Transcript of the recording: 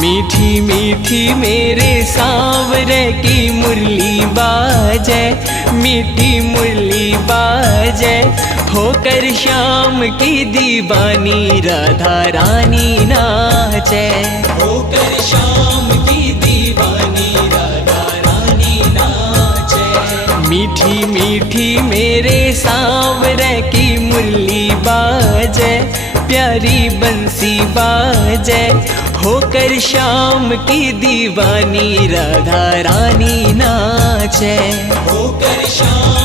मीठी मीठी मेरे सांवरे की मुरली बाजे, मीठी मुरली बाजे, होकर श्याम की दीवानी राधा रानी नाचे, होकर श्याम की दीवानी राधा रानी नाचे। मीठी मीठी मेरे सांवरे की मुरली बाजे, प्यारी बंसी बाजे, होकर श्याम की दीवानी राधा रानी नाचे, होकर श्याम